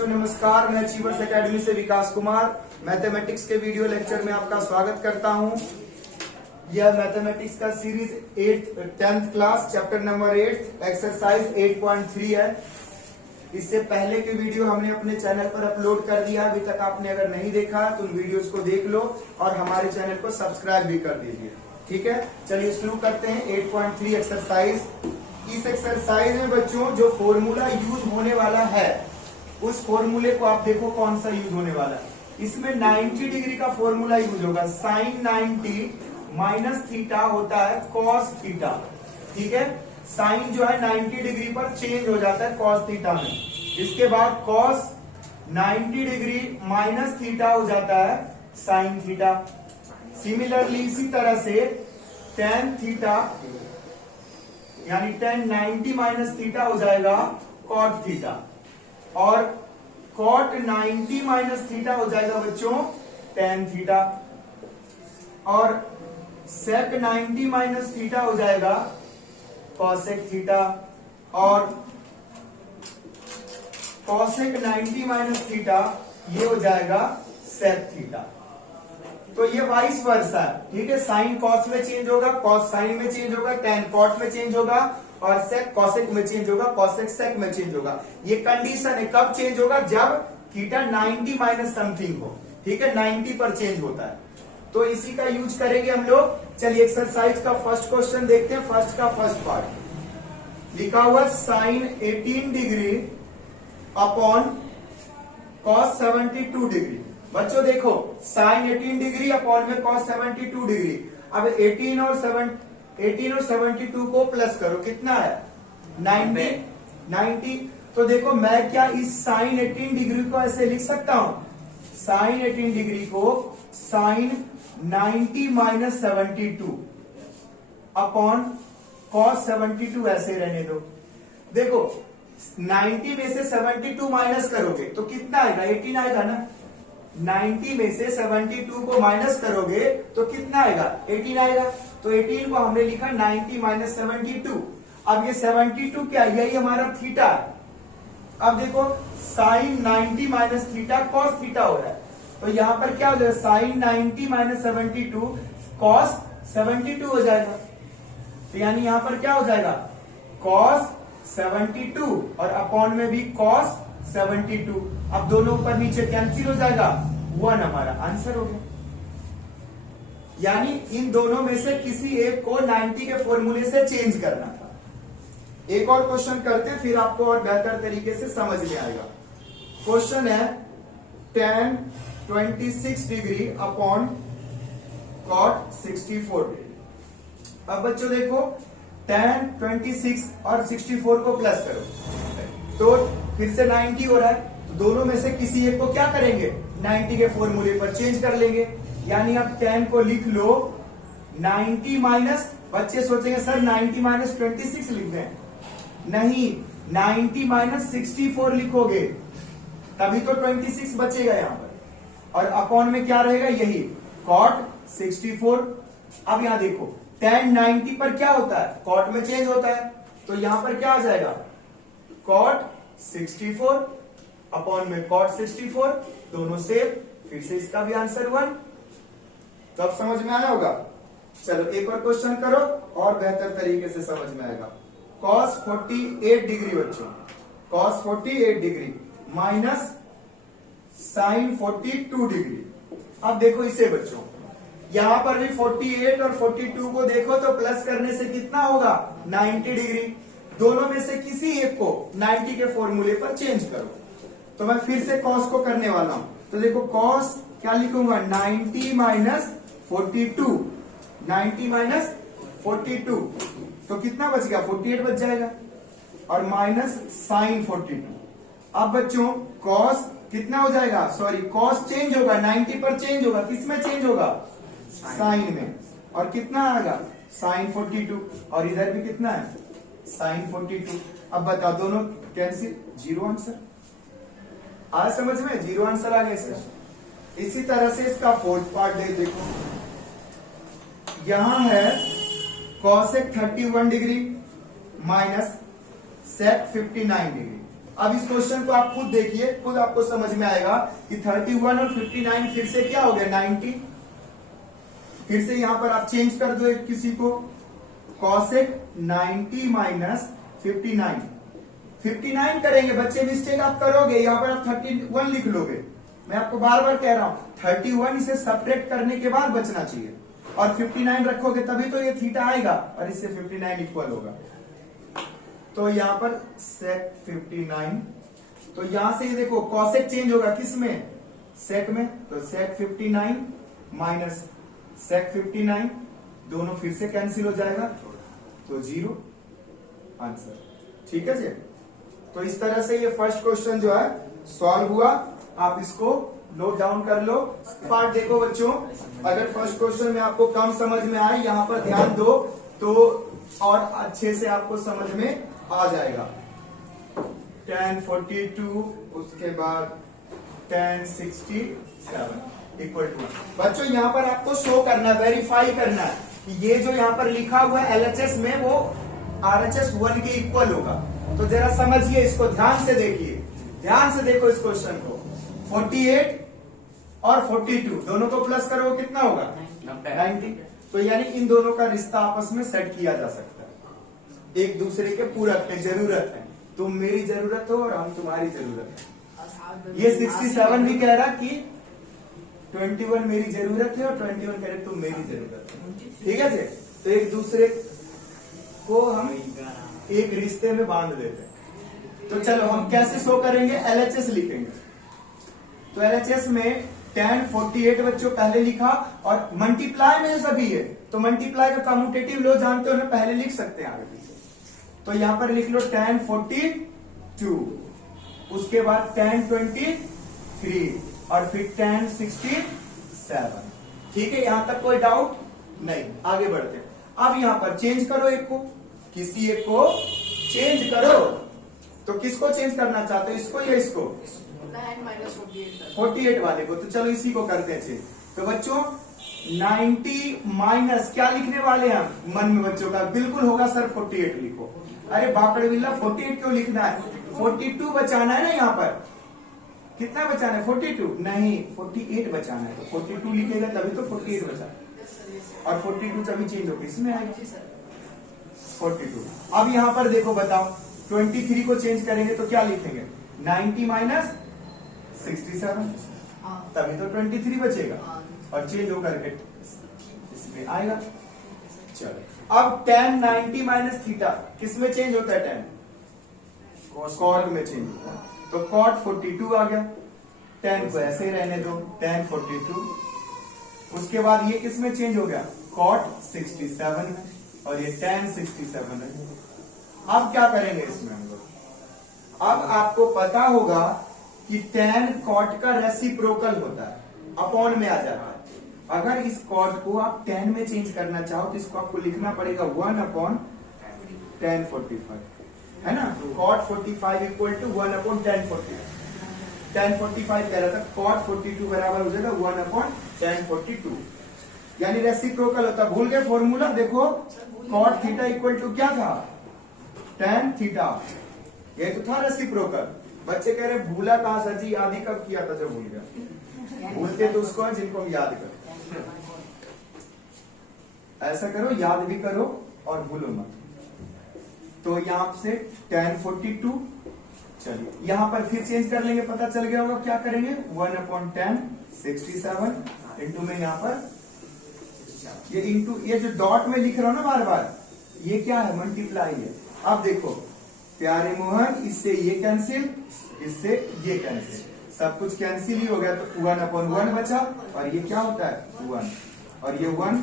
बच्चों नमस्कार, मैं अचीवर्स एकेडमी से विकास कुमार मैथमेटिक्स के वीडियो लेक्चर में आपका स्वागत करता हूं। यह मैथमेटिक्स का series 10th class chapter number 8 exercise 8.3 है। इससे पहले के वीडियो हमने अपने चैनल पर अपलोड कर दिया। अभी तक आपने अगर नहीं देखा तो उन वीडियोस को देख लो और हमारे चैनल को सब्सक्राइब भी कर दीजिए। ठीक है, चलिए शुरू करते हैं 8.3 एक्सरसाइज। इस एक्सरसाइज में बच्चों जो फॉर्मूला यूज होने वाला है उस फॉर्मूले को आप देखो कौन सा यूज होने वाला है। इसमें 90 डिग्री का फॉर्मूला यूज होगा। साइन 90 माइनस थीटा होता है कॉस थीटा। ठीक है, साइन जो है 90 डिग्री पर चेंज हो जाता है कॉस थीटा में। इसके बाद कॉस 90 डिग्री माइनस थीटा हो जाता है साइन थीटा। सिमिलरली इसी तरह से टेन थीटा यानी टेन 90 माइनस थीटा हो जाएगा कॉट थीटा, और कॉट 90 माइनस थीटा हो जाएगा बच्चों टेन थीटा, और सेक 90 माइनस थीटा हो जाएगा कॉसेक थीटा, और कॉसेक 90 माइनस थीटा ये हो जाएगा सेक थीटा। तो ये वाइस वर्सा है। ठीक है, साइन कॉस में चेंज होगा, कॉस साइन में चेंज होगा, टेन कॉट में चेंज होगा, और सेक कॉसेक में चेंज होगा, कॉसेक सेक में चेंज होगा। ये कंडीशन है कब चेंज होगा, जब थीटा 90 माइनस समथिंग हो। ठीक है, 90 पर चेंज होता है, तो इसी का यूज करेंगे हम लोग। चलिए एक्सरसाइज का फर्स्ट क्वेश्चन देखते हैं। फर्स्ट का फर्स्ट पार्ट लिखा हुआ sine 18 degree upon cos 72 degree. बच्चों देखो साइन 18 डिग्री अपॉन में कॉस 72 डिग्री। अब 18 और 72 को प्लस करो, कितना है 90। तो देखो मैं क्या इस साइन 18 डिग्री को ऐसे लिख सकता हूं, साइन 18 डिग्री को साइन 90 माइनस 72 अपॉन कॉस 72 ऐसे रहने दो। देखो 90 में से 72 माइनस करोगे तो कितना आएगा, 18 आएगा ना। 90 में से 72 को माइनस करोगे तो कितना आएगा, 18 आएगा। तो 18 को हमने लिखा 90 माइनस 72। अब ये 72 क्या, यही हमारा थीटा है। अब देखो sine 90 minus theta cos theta हो रहा है, तो यहां पर क्या हो जाएगा, साइन 90 माइनस 72 कॉस 72 हो जाएगा। तो यानी यहां पर क्या हो जाएगा, कॉस 72 और अपॉन में भी कॉस 72। अब दोनों ऊपर नीचे कैंसिल हो जाएगा, 1 हमारा आंसर हो गया। यानी इन दोनों में से किसी एक को 90 के फॉर्मूले से चेंज करना था। एक और क्वेश्चन करते फिर आपको और बेहतर तरीके से समझ में आएगा। क्वेश्चन है tan 26 degree upon cot 64 degree. अब बच्चों देखो tan 26 और 64 को प्लस करो तो फिर से 90 हो रहा है। तो दोनों में से किसी एक को क्या करेंगे, 90 के फॉर्मूले पर चेंज कर लेंगे। यानी अब 10 को लिख लो 90 माइनस, बच्चे सोचेंगे सर 90 माइनस 26 लिख दें, नहीं 90 माइनस 64 लिखोगे तभी तो 26 बचेगा यहां पर, और अपॉन में क्या रहेगा, यही cot 64। अब यहां देखो tan 90 पर क्या होता है, cot में चेंज होता है, तो यहां पर क्या आ जाएगा cot 64 अपॉन में cot 64, दोनों सेम। फिर से इसका भी आंसर 1। तो अब समझ में आया होगा। चलो एक और क्वेश्चन करो और बेहतर तरीके से समझ में आएगा। cos 48 डिग्री बच्चों, cos 48 degree minus sine 42 degree. अब देखो इसे बच्चों, यहां पर भी 48 और 42 को देखो तो प्लस करने से कितना होगा, 90 डिग्री। दोनों में से किसी एक को 90 के फॉर्मूले पर चेंज करो। तो मैं फिर से cos को करने वाला हूं। तो देखो cos क्या लिखूंगा, 90 माइनस 42, 90 माइनस 42 तो कितना बच गया, 48 बच जाएगा, और माइनस साइन 42। अब बच्चों cos कितना हो जाएगा, सॉरी cos चेंज होगा, 90 पर चेंज होगा, किस में चेंज होगा, साइन में, और कितना आएगा साइन 42, और इधर भी कितना है साइन 42। अब बता दोनों कैंसिल, 0 आंसर आज समझ में, 0 आंसर आ गया इसका। इसी तरह से इसका फोर्थ पार्ट देखो, यहां है cosec 31 degree minus sec 59 degree. अब इस क्वेश्चन को आप खुद देखिए, खुद आपको समझ में आएगा कि 31 और 59 फिर से क्या हो गया 90। फिर से यहां पर आप चेंज कर दो एक किसी को, cosec 90 माइनस 59। 59 करेंगे बच्चे, मिस्टेक आप करोगे, यहां पर आप 31 लिख लोगे। मैं आपको बार बार कह रहा हूं 31 इसे सब्ट्रैक्ट करने के बाद बचना चाहिए, और 59 रखोगे तभी तो ये थीटा आएगा और इससे 59 इक्वल होगा। तो यहां पर sec 59, तो यहां से ये देखो cosec चेंज होगा किस में, sec में, तो sec 59 माइनस sec 59 दोनों फिर से कैंसिल हो जाएगा, तो 0 आंसर। ठीक है जी। तो इस तरह से ये फर्स्ट क्वेश्चन जो है सॉल्व हुआ। आप इसको नोट डाउन कर लो। पार्ट देखो बच्चों, अगर फर्स्ट क्वेश्चन में आपको कम समझ में आए, यहां पर ध्यान दो तो और अच्छे से आपको समझ में आ जाएगा। 1042 उसके बाद 1067 इक्वल टू। बच्चों यहां पर आपको शो करना, वेरीफाई करना है कि ये जो यहां पर लिखा हुआ है LHS में वो RHS 1 के इक्वल होगा। तो जरा समझिए इसको, ध्यान से देखिए, ध्यान से देखो इस क्वेश्चन को। 48 और 42 दोनों को प्लस करो कितना होगा 90। तो यानी इन दोनों का रिश्ता आपस में सेट किया जा सकता है, एक दूसरे के पूरक है, जरूरत है। तुम मेरी जरूरत हो और हम तुम्हारी जरूरत है। ये 67 भी कह रहा कि 21 मेरी जरूरत है और 21 कह रहे तुम मेरी जरूरत है। ठीक है जी। तो एक दूसरे को हम एक रिश्ते में बांध देते हैं। तो चलो हम कैसे शो करेंगे, LHS लिखेंगे। तो LHS में 1048 बच्चों पहले लिखा, और मल्टीप्लाई में सभी है तो मल्टीप्लाई का कम्यूटेटिव लो जानते हो ना, पहले लिख सकते हैं आगे पीछे। तो यहां पर लिख लो 1042, उसके बाद 1023 और फिर 1067। ठीक है, यहां तक कोई डाउट नहीं, आगे बढ़ते हैं। अब यहां पर चेंज करो एक को, किसी एक को चेंज करो। तो किसको चेंज करना चाहते हो, इसको या इसको, 48 वाले को। तो चलो इसी को करते हैं चेंज। तो बच्चों 90 माइनस क्या लिखने वाले हैं हम, मन में बच्चों का बिल्कुल होगा सर 48 लिखो। अरे बाकड़ बिल्ला 48 क्यों लिखना है, 42 बचाना है ना। यहाँ पर कितना बचाना है 42 नहीं, 48 बचाना है। तो 42 लिखेगा तभी तो 48 बचा, और 42 तभी चेंज होगी, इसमें आएगा 42। अब यहाँ पर देखो बताओ 23 को चेंज करेंगे तो क्या लिखेंगे, 90 माइनस 67, तभी तो 23 बचेगा, और चेंज होकर के इसमें आएगा। चलो अब 10 90 माइनस थीटा किसमें चेंज होता है, 10 कॉट में चेंज होता है। तो कॉट 42 आ गया, 10 को ऐसे ही रहने दो 10 42। उसके बाद ये किसमें चेंज हो गया, कॉट 67 में, और ये 10 67 है। अब क्या करेंगे इसमें हम लोग, अब आपको पता होगा कि 10 कॉट का रेसिप्रोकल होता है, अपॉन में आ जाता है। अगर इस कॉट को आप 10 में चेंज करना चाहो तो इसको आपको लिखना पड़ेगा 1/1045, है ना। Cot 45 equal to 1/1045। 1045 कह रहा था, कॉट 42 बराबर हो जाएगा 1/1042, यानी रेसिप्रोकल होता। भूल गए फॉर्मूला, देखो कॉट थीटा इक्वल टू क्या था, tan थीटा, ये तो था रेसिप्रोकल। बच्चे कह रहे भूला कहां सर जी, याद ही कब किया था जब भूल गया। भूलते तो उसको है जिनको हम याद करो। ऐसा करो, याद भी करो और भूलो मत। तो यहां से 1042, चलिए यहां पर फिर चेंज कर लेंगे, पता चल गया होगा क्या करेंगे, 1/1067 इंटू में यहां पर ये इंटू, ये जो डॉट में लिख रहा हूं ना बार बार, ये क्या है, मल्टीप्लाई है। अब देखो प्यारे मोहन, इससे ये कैंसिल, इससे ये कैंसिल, सब कुछ कैंसिल ही हो गया। तो 1/1 बचा, और ये क्या होता है 1, और ये 1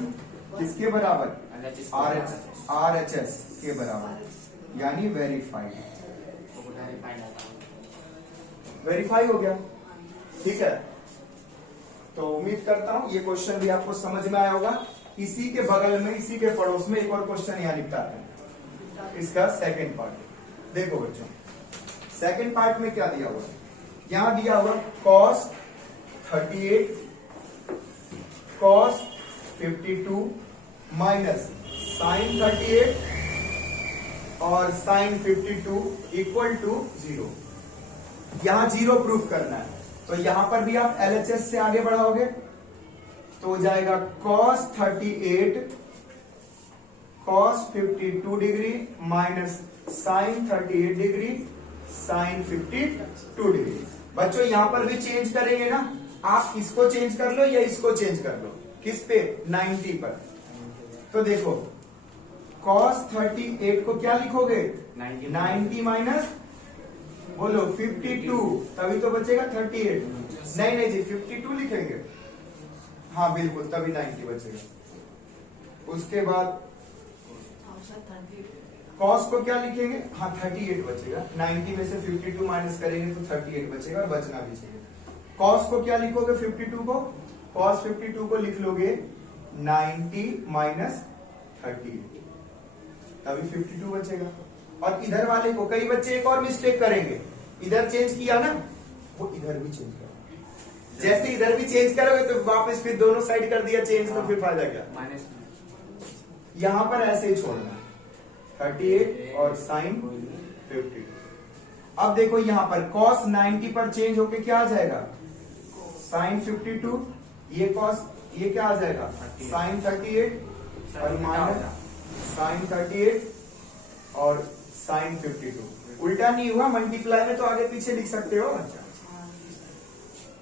किसके बराबर, RHS के बराबर, यानी वेरीफाइड, वेरीफाई हो गया। ठीक है, तो उम्मीद करता हूं ये क्वेश्चन भी आपको समझ में आया होगा। इसी के बगल में, इसी के पड़ोस में एक और क्वेश्चन यहां निपटाते हैं, इसका सेकंड पार्ट। देखो बच्चों सेकंड पार्ट में क्या दिया हुआ है, यहां दिया हुआ cos 38 cos 52 माइनस sin 38 और sin 52 इक्वल टू 0। यहां 0 प्रूफ करना है, तो यहां पर भी आप LHS से आगे बढ़ाओगे तो हो जाएगा cos 38 cos 52 degree minus sin 38 degree sin 52 degree. बच्चों यहां पर भी चेंज करेंगे ना, आप इसको चेंज कर लो या इसको चेंज कर लो, किस पे, 90 पर। तो देखो cos 38 को क्या लिखोगे, 90 माइनस बोलो 52, तभी तो बचेगा 38। नहीं जी 52 लिखेंगे, हाँ बिल्कुल, तभी 90 बचेगा। उसके बाद cos को क्या लिखेंगे, हाँ 38 बचेगा, 90 में से 52 माइनस करेंगे तो 38 बचेगा, और बचना भी चाहिए। cos को क्या लिखोगे, 52 को, cos 52 को लिख लोगे 90 माइनस 38, तभी 52 बचेगा। और इधर वाले को, कई बच्चे एक और मिस्टेक करेंगे, इधर चेंज किया ना, वो इधर भी चेंज करो, जैसे इधर भी चेंज करोगे तो वापस फिर दोनों साइड कर दिया चेंज, तो फिर फायदा क्या, माइनस। यहां पर ऐसे ही छोड़ना, 38 और साइन 50। अब देखो यहां पर cos 90 पर चेंज होके क्या आ जाएगा, साइन 52, ये cos, ये क्या आ जाएगा, साइन 38 और माइनस साइन 38 और साइन 52। उल्टा नहीं हुआ, मल्टीप्लाई में तो आगे पीछे लिख सकते हो,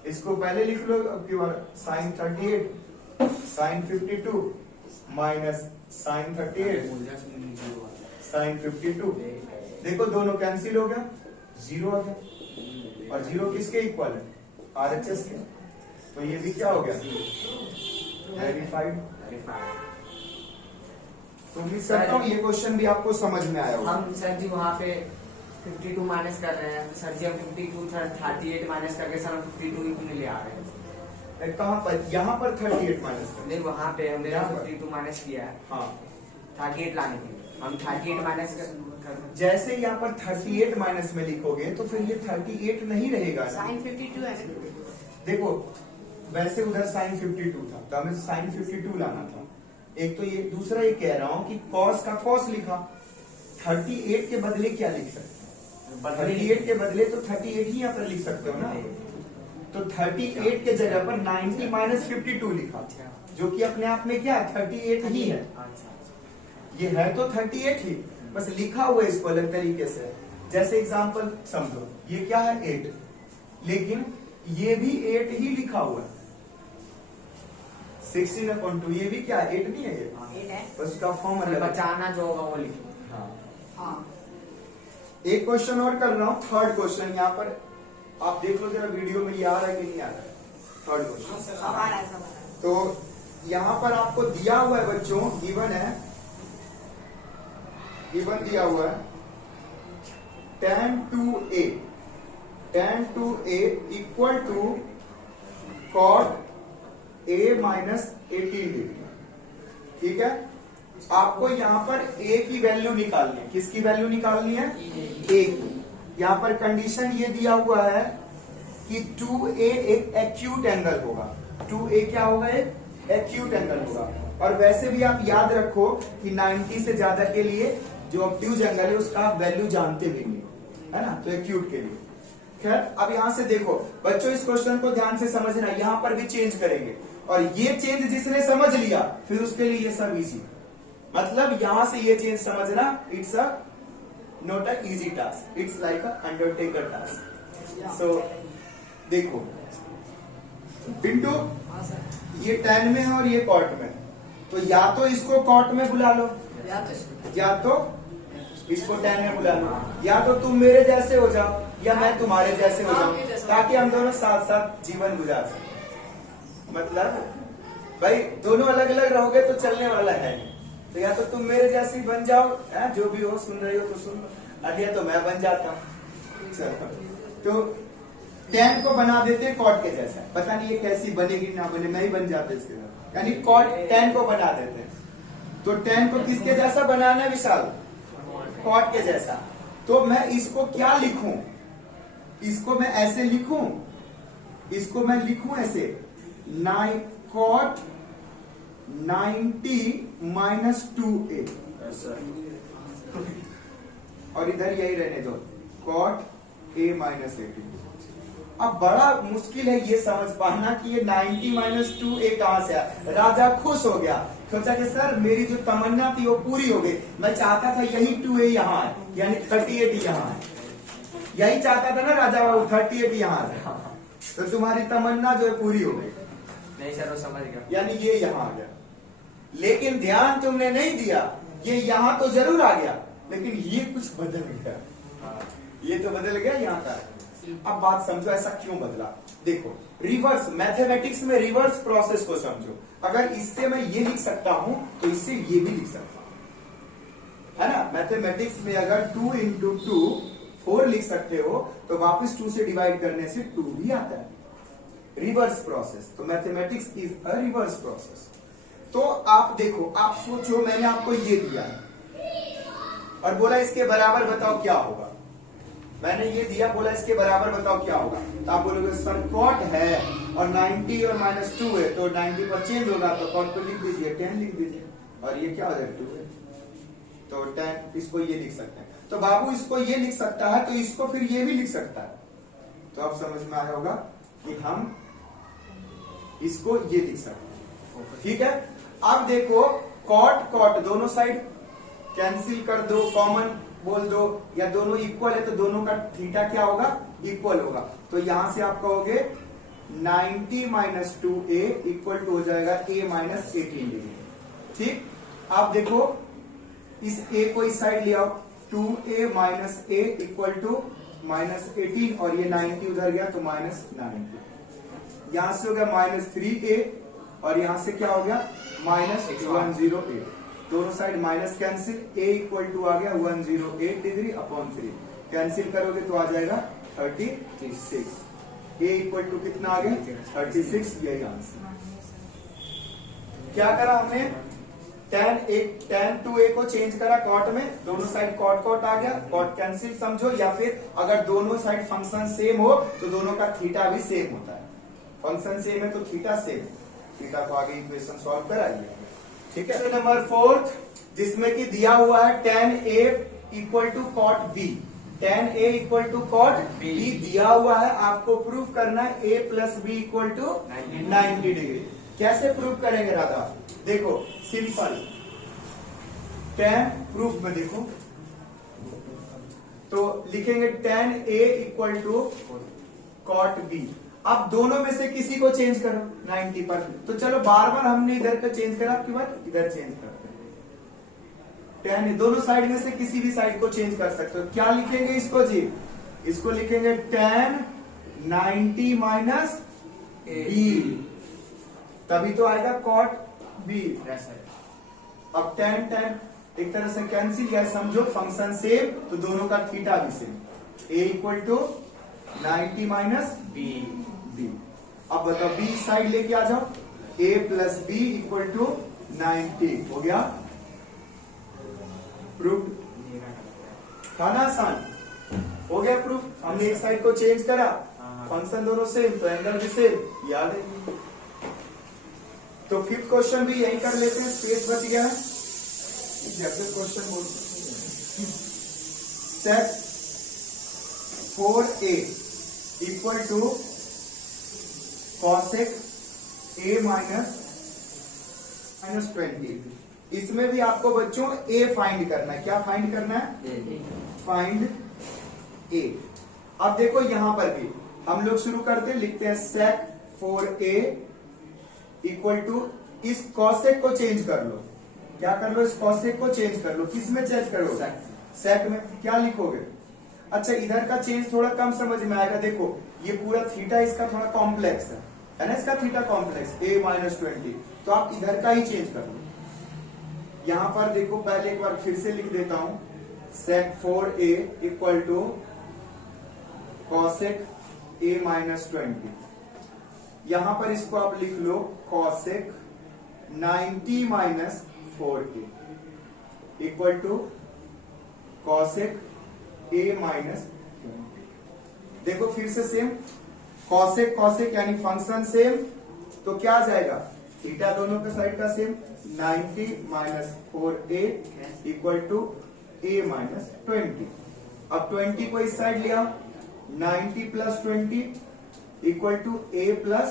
इसको पहले लिख लो, अब की बार sine 38 sine 52 minus sine 38 sine 52। देखो दोनों कैंसिल हो गया, 0 आ गया, और 0 किसके इक्वल है, RHS के, तो ये भी क्या हो गया, वेरीफाइड। तो उम्मीद करता हूँ ये क्वेश्चन भी आपको समझ में आया होगा। हम सर जी वहाँ पे 52 माइनस कर रहे हैं, सर जी हम 52 38 माइनस करके सर हम 52 ही क्यों ले आ रहे हैं, कहाँ पर, यहाँ पर 38 माइनस कर, नहीं वहाँ पे हमने 52 माइनस किया है, हाँ 38 लाने के लिए हम 38 माइनस कर जैसे यहाँ पर 38 माइनस में लिखोगे तो फिर ये 38 नहीं रहेगा, साइन 52 है। देखो वैसे उधर साइन 52 था, तो हमें साइन 52 लाना था। एक तो ये, दूसरा ये कह रहा हूँ कि cos का cos लिखा, 38 के बदले क्या लिख सकते हैं, 38 के बदले तो 38 ही यहाँ पर लिख सकते हो ना, तो 38 के जगह पर 90 माइनस 52 लिखा, जो कि अपने आप में क्या है, 38 ही है, ये है तो 38 ही, बस लिखा हुआ है इसको अलग तरीके से। जैसे एग्जांपल समझो, ये क्या है 8, लेकिन ये भी 8 ही लिखा हुआ है, 16/2, ये भी क्या है, 8 नहीं है ये, बस उसका फॉर्म अलग है, बचाना जो होगा वो लिखो। हाँ। एक क्वेश्चन और कर रहा हूं, थर्ड क्वेश्चन, यहाँ पर आप देख लो जरा वीडियो में, ये आ रहा है कि नहीं आ रहा है, थर्ड क्वेश्चन। तो यहाँ पर आपको दिया हुआ है बच्चों, गिवन है, गिवन दिया हुआ है tan 2a equal to cot a minus 18 degree, ठीक है। आपको यहाँ पर a की वैल्यू निकालनी है, किसकी वैल्यू निकालनी है, a की। यहाँ पर कंडीशन ये दिया हुआ है कि 2a एक एक्यूट एंगल होगा, 2a क्या होगा, एक एक्यूट एंगल होगा। और वैसे भी आप याद रखो कि 90 से ज्यादा के लिए जो ऑब्ट्यूज एंगल है उसका आप वैल्यू जानते भी नहीं, है ना, तो एक्यूट के लिए। खैर अब यहां से देखो बच्चों, इस क्वेश्चन को ध्यान से समझना, यहां पर भी चेंज करेंगे, और ये चेंज जिसने समझ लिया फिर उसके लिए ये सब इजी, मतलब यहां से ये चेंज समझना, it's a not a easy task, it's like a undertaker task. So देखो पिंटू, ये tan में है और ये cot में, तो या तो इसको cot में बुला लो, या तो इसको tan में बुला लो, या तो तुम मेरे जैसे हो जाओ या मैं तुम्हारे जैसे हो जाऊं, ताकि हम दोनों साथ साथ जीवन गुजार सकें। मतलब भाई दोनों अलग अलग रहोगे तो चलने वाला है नहीं, तो या तो तुम मेरे जैसे बन जाओ, जो भी हो, सुन रही हो तो सुन, अलिया तो मैं बन जाता हूँ। चलो तो tan को बना देते हैं cot के जैसा, पता नहीं ये कैसी बनेगी ना बने, मैं ही बन जाता इसके साथ, यानी cot tan को बना देते हैं। तो tan को किसके जैसा बनाना है विशाल, cot के जैसा। तो मैं इसको क्या लिखूं, इसको मैं ऐसे लिखूं, इसको मैं लिखूं ऐसे, cot 90 माइनस 2a, और इधर यही रहने दो, cot ए माइनस 18। अब बड़ा मुश्किल है ये समझ पाना कि ये 90 माइनस 2a कहां से आया। राजा खुश हो गया, सोचा कि सर मेरी जो तमन्ना थी वो पूरी हो गई। मैं चाहता था यही 2a यहाँ है, यानी 38 यहाँ है। यही चाहता था ना राजा, वो 38 यहाँ है। तो तुम्हारी तमन्ना जो है पूरी हो गई। नहीं सर वो समझ गया। यानी ये यहाँ आ गया, लेकिन ध्यान तुमने नहीं दिया, ये यहाँ तो जरूर आ गया, लेकिन ये कुछ बदल गया। ये तो बदल गया यहाँ का। अब बात समझो ऐसा क्यों बदला। देखो रिवर्स मैथमेटिक्स में रिवर्स प्रोसेस को समझो। अगर इससे मैं ये लिख सकता हूं तो इससे ये भी लिख सकता हूं, है ना। मैथमेटिक्स में अगर 2 इंटू 2 4 लिख सकते हो तो वापस 2 से डिवाइड करने से 2 भी आता है। रिवर्स प्रोसेस, तो mathematics is a reverse process. तो आप देखो, आप सोचो मैंने आपको ये दिया है और बोला इसके बराबर बताओ क्या होगा। मैंने ये दिया, बोला इसके बराबर बताओ क्या होगा, तो आप बोलोगे सर कॉट है और 90 और माइनस 2 है, तो 90 पर चेंज होगा तो कॉट को लिख दीजिए, 10 लिख दीजिए, और ये क्या हो जाएगा 2 है, तो 10। इसको ये लिख सकते हैं। तो बाबू इसको ये लिख सकता है तो इसको फिर ये भी लिख सकता है। तो अब समझ में आया होगा कि हम इसको ये लिख सकते हैं। ठीक है, अब देखो कॉट कॉट दोनों साइड कैंसिल कर दो, कॉमन बोल दो, या दोनों इक्वल है तो दोनों का थीटा क्या होगा, इक्वल होगा। तो यहां से आप कहोगे 90 माइनस 2a इक्वल टू हो जाएगा a माइनस 18 डिग्री। ठीक, आप देखो इस a को इस साइड ले आओ, 2a minus a equal to minus 18, और ये 90 उधर गया तो माइनस 90। यहां से हो गया माइनस 3a और यहां से क्या हो गया माइनस 108। दोनों side minus cancel, a equal to आ गया 108 डिग्री अपॉन 3। कैंसिल करोगे तो आ जाएगा 36। a इक्वल टू कितना आ गया 36, यही आंसर। क्या करा हमने, tan 2a को चेंज करा कॉट में, दोनों साइड कॉट कॉट आ गया, कॉट कैंसिल समझो, या फिर अगर दोनों साइड फंक्शन सेम हो तो दोनों का थीटा भी सेम होता है। फंक्शन सेम है तो थीटा सेम, थीटा को आगे इक्वेशन सॉल्व कराइए। ठीक है, नंबर 4 जिसमें कि दिया हुआ है tan a equal to cot b। tan a equal to cot b दिया हुआ है, आपको प्रूफ करना है a plus b equal to 90 degree. कैसे प्रूफ करेंगे राधा, देखो सिंपल, tan प्रूफ में देखो तो लिखेंगे tan a equal to cot b। अब दोनों में से किसी को चेंज करो 90 पर, तो चलो बार बार हमने इधर का चेंज करा, आपकी बार इधर चेंज करते हैं। tan दोनों साइड में से किसी भी साइड को चेंज कर सकते हो। क्या लिखेंगे इसको जी, इसको लिखेंगे tan 90 माइनस b, तभी तो आएगा cot b। अब tan एक तरह से कैंसिल, या समझो फंक्शन सेम तो दोनों का थीटा भी same, a equal to 90 minus b। अब बताओ b साइड लेके आ जाओ, a plus b equal to 90 हो गया प्रूफ। था ना आसान, हो गया प्रूफ। हमने एक साइड को चेंज करा, फंक्शन दोनों सेम तो एंगल भी सेम, याद है। तो 5th क्वेश्चन भी यही कर लेते हैं, स्पेस बच गया है। क्वेश्चन बोल, step 4a equal to cosec a minus 20। इसमें भी आपको बच्चों a फाइंड करना है। क्या फाइंड करना है, फाइंड a। अब देखो यहां पर भी हम लोग शुरू करते हैं, लिखते हैं sec 4a इक्वल टू, इस कॉसेक को चेंज कर लो। क्या कर लो, इस कॉसेक को चेंज कर लो। किस में चेंज करो, सेक में। क्या लिखोगे, अच्छा इधर का चेंज थोड़ा कम समझ में आएगा। देखो ये पूरा थीटा इसका थोड़ा कॉम्प्लेक्स है ना, इसका थीटा कॉम्प्लेक्स a माइनस 20, तो आप इधर का ही चेंज कर लो। यहां पर देखो, पहले एक बार फिर से लिख देता हूं, sec 4a equal to cosec a minus 20। यहां पर इसको आप लिख लो cosec 90 minus 4a equal to cosec a minus 20। देखो फिर से सेम, कॉसेक कॉसेक यानी फंक्शन सेम, तो क्या आ जाएगा, थीटा दोनों के साइड का same, 90 minus 4a equal to a minus 20। अब 20 को इस साइड लिया, 90 plus 20 equal to a plus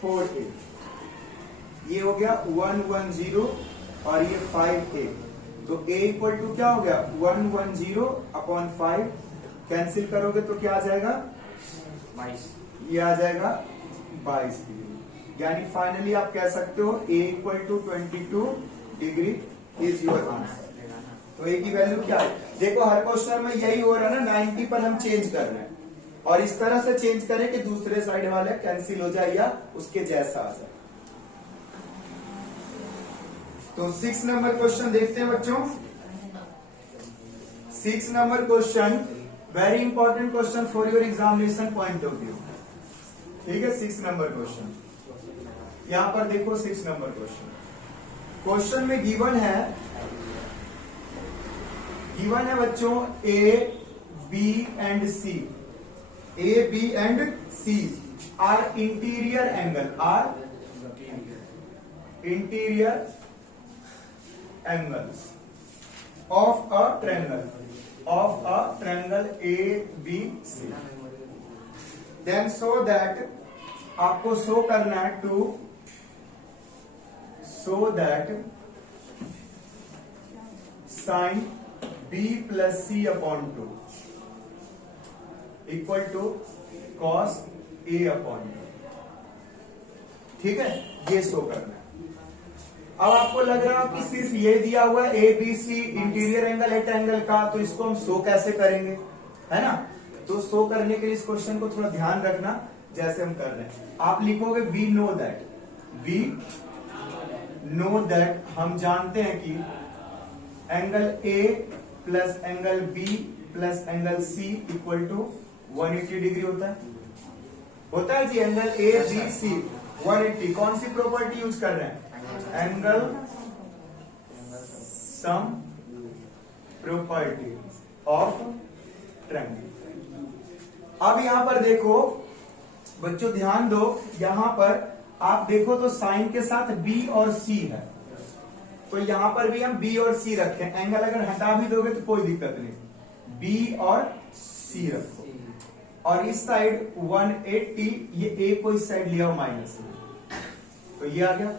4a। ये हो गया 110 और ये 5a। तो a इक्वल टू क्या हो गया 110 अपॉन 5, कैंसिल करोगे तो क्या आ जाएगा 22। ये आ जाएगा 22 डिग्री। यानी फाइनली आप कह सकते हो a equal to 22 degree is your answer. तो a की वैल्यू क्या है? देखो हर क्वेश्चन में यही हो रहा है ना, 90 पर हम चेंज कर रहे हैं और इस तरह से चेंज करें कि दूसरे साइड वाले कैंसिल हो जाए या उसके जैसा आ जाए। तो 6 नंबर क्वेश्चन देखते हैं बच्चों। 6 number question very important question for your examination point of view. ठीक है, 6 नंबर क्वेश्चन यहां पर देखो। 6 नंबर क्वेश्चन में गिवन है बच्चों A B and C. A B and C are interior angle, are interior angles of a triangle A B C. Then show that आपको show करना है to show that sine b plus C upon 2 equal to cos a upon 2। ठीक है, ये show करना है। अब आपको लग रहा है कि सिर्फ ये दिया हुआ है A B C interior angle है ट्रायंगल का, तो इसको हम शो कैसे करेंगे, है ना। तो शो करने के लिए इस क्वेश्चन को थोड़ा ध्यान रखना जैसे हम कर रहे हैं। आप लिखोगे वी नो दैट, हम जानते हैं कि angle A plus angle B plus angle C equal to 180 degree होता है जी। एंगल ए बी सी 180। कौन सी प्रॉपर्टी यूज कर रहे हैं? Angle sum property of triangle. अब यहां पर देखो बच्चों, ध्यान दो, यहां पर आप देखो तो साइन के साथ बी और सी है, तो यहां पर भी हम बी और सी रखें। एंगल अगर हटा भी दोगे तो कोई दिक्कत नहीं, बी और सी रखो। और इस साइड 180, ये ए को इस साइड लिया माइनस में, तो ये आ गया।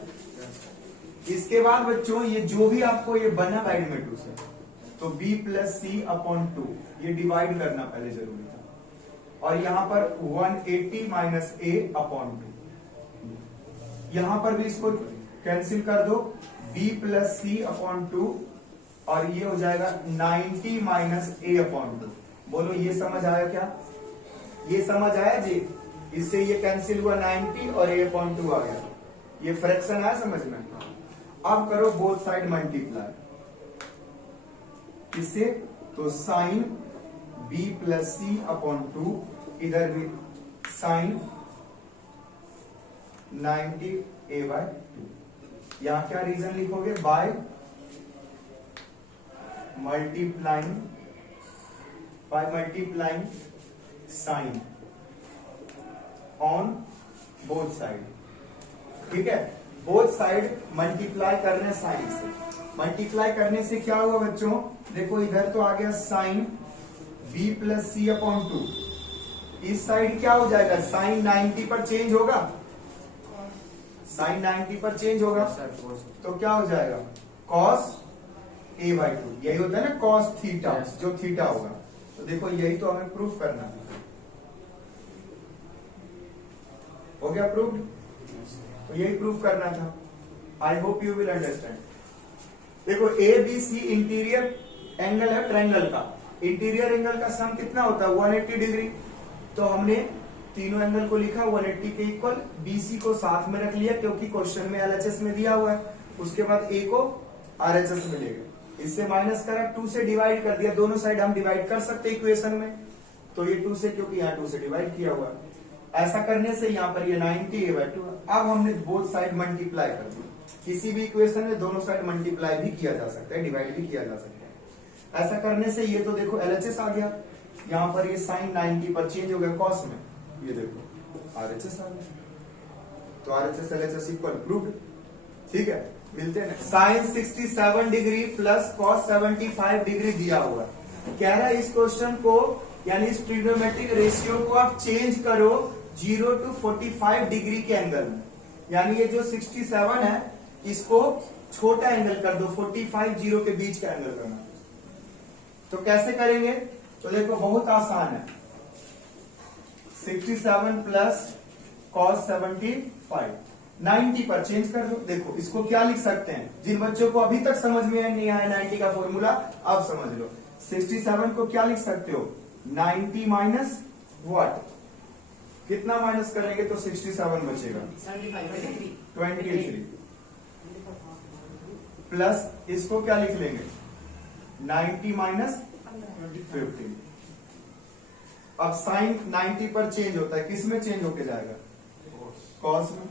इसके बाद बच्चों ये जो भी आपको ये बना साइड में 2 से, तो b प्लस सी अपॉन 2 ये डिवाइड करना पहले जरूरी था। और यहां पर 180 माइनस ए अपॉन 2, यहां पर भी इसको कैंसिल कर दो, b प्लस सी अपॉन 2 और ये हो जाएगा 90 माइनस ए अपॉन 2। बोलो ये समझ आया क्या? ये समझ आया जी। इससे ये कैंसिल हुआ 90 और ए अपॉन 2 आ गया। ये फ्रैक्शन आया समझ में? अब करो बोथ साइड मल्टीप्लाई, किससे? तो sign b plus C upon 2, इधर भी साइन 90 a बाय 2। यहां क्या रीजन लिखोगे? By multiplying sine on both side. ठीक है, बोथ साइड मल्टीप्लाई करने साइन से। मल्टीप्लाई करने से क्या हुआ बच्चों? देखो इधर तो आ गया sign b plus C upon 2, इस साइड क्या हो जाएगा? साइन 90 पर चेंज होगा, साइन 90 पर चेंज होगा, तो क्या हो जाएगा? Cos a by 2। यही होता है ना कॉस थीटा, जो थीटा होगा। तो देखो यही तो हमें प्रूफ करना है। हो गया प्रूफ? तो यही प्रूफ करना था। I hope you will understand. देखो A B C interior angle है ट्रायंगल का। इंटीरियर एंगल का सम कितना होता है? 180 डिग्री। तो हमने तीनों एंगल को लिखा 180 के इक्वल, बीसी को साथ में रख लिया क्योंकि क्वेश्चन में एलएचएस में दिया हुआ है। उसके बाद ए को आरएचएस में ले गए, इससे माइनस करा, 2 से डिवाइड कर दिया। दोनों साइड हम डिवाइड कर सकते इक्वेशन में, तो ये 2 से, क्योंकि यहाँ 2 से डिवाइड किया हुआ है। ऐसा करने से यहाँ पर ये 90 a बाई 2। अब हमने बोथ साइड मल्टीप्लाई कर दी। किसी भी इक्वेशन में दोनों साइड मल्टीप्लाई भी किया जा सकता है, डिवाइड भी किया जा सकता है। ऐसा करने से ये तो देखो एलएचएस आ गया, यहाँ पर ये साइन 90 पर चेंज हो गया कॉस में, ये देखो आरएचएस आ गया। तो आरएचएस एलएचएस इक्वल प्रूव्ड। ठीक है, मिलते हैं। Sine 67 degree plus cos 75 degree दिया हुआ है। कह रहा है इस क्वेश्चन को यानी इस ट्रिग्नोमेट्रिक रेशियो को आप चेंज करो 0 to 45 डिग्री के एंगल में। यानी ये जो 67 है इसको छोटा एंगल कर दो, 45 0 के बीच का एंगल करना। तो कैसे करेंगे? तो देखो बहुत आसान है। 67 प्लस cos 75 90 पर चेंज कर दो। देखो इसको क्या लिख सकते हैं, जिन बच्चों को अभी तक समझ में नहीं आया 90 का फॉर्मूला अब समझ लो। 67 को क्या लिख सकते हो, 90 माइनस व्हाट, कितना माइनस करेंगे तो 67 बचेगा 23 प्लस इसको क्या लिख लेंगे 90 माइनस 15। अब साइन 90 पर चेंज होता है, किस में चेंज होके जाएगा, कॉस में,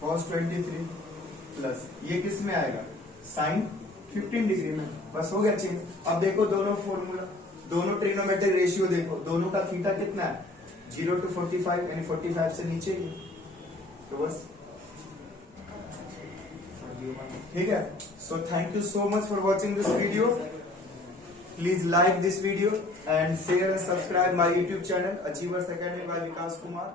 cos 23 प्लस ये किस में आएगा, साइन 15 डिग्री में। बस हो गया चेंज। अब देखो दोनों फॉर्मूला, दोनों ट्रिग्नोमेट्रिक रेशियो देखो, दोनों का थीटा कितना है 0 to 45 यानी 45 से नीचे ही। तो बस ठीक है। So thank you so much for watching this video. Please like this video and share and subscribe my YouTube channel achievers academy by Vikas Kumar.